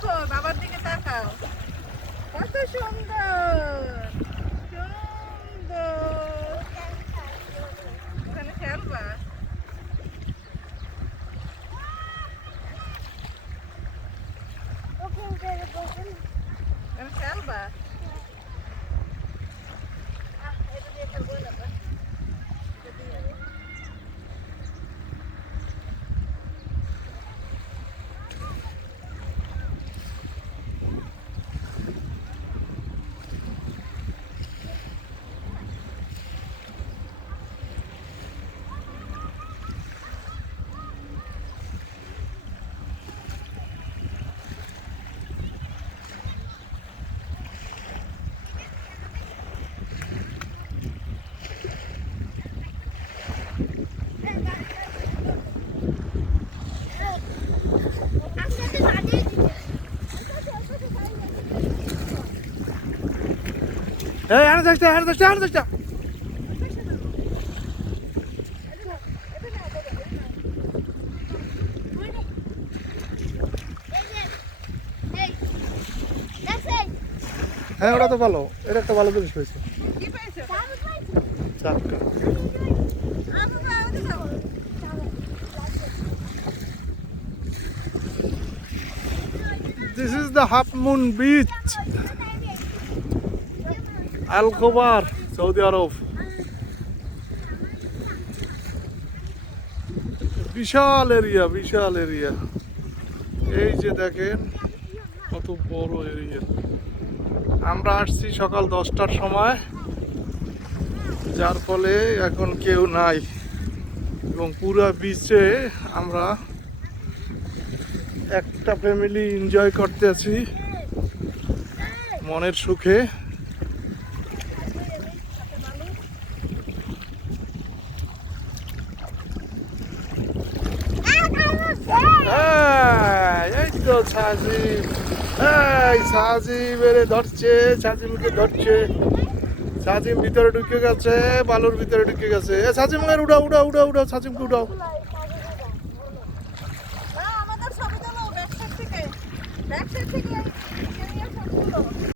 দেখো, বাবার দিকে তাকাও। কত সুন্দর, সুন্দর। ওখানে খেলবা? ওখানে খেলবা? এই আরে দেখটা হ্যাঁ ওটা তো ভালো, এটা একটা ভালো জিনিস হয়েছে। কি পাইছো? চাপকা। This is the Half Moon Beach, Al Khobar, Saudi Arab. বিশাল এরিয়া, বিশাল এরিয়া। এই যে দেখেন কত বড় এরিয়া। আমরা আসছি সকাল 10টার সময়, যার ফলে এখন কেউ নাই এবং পুরো বিচে আমরা একটা ফ্যামিলি এনজয় করতে আছি মনের সুখে। এই তো সাজিম, এই সাজিম এরে ধরছে, সাজিমকে ধরছে। সাজিম ভিতরে ঢুকে গেছে, বালুর ভিতরে ঢুকে গেছে। সাজিম উড়াও উড়াও উড়াও উড়াও, সাজিমকে উড়াও। আমাদের ছবি তোলো ব্যাক সাইড থেকে, ব্যাক সাইড থেকে।